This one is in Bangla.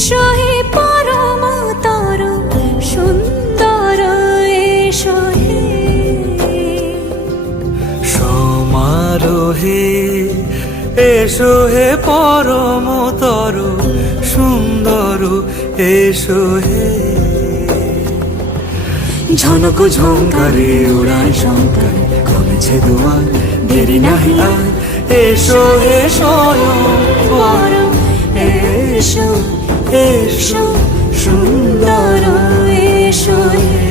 এসো হে পরম তর সুন্দর, এসো হে সমারোহে, এসো হে পরম তর সুন্দর, এসো হে। ঝনক ঝঙ্কারে উড়ায় শঙ্কার, কমেছে দুয়ার, দেরি নাহি আর, এসো হে স্বয়ং পরম, এসো এসো সুন্দর, এসো হে।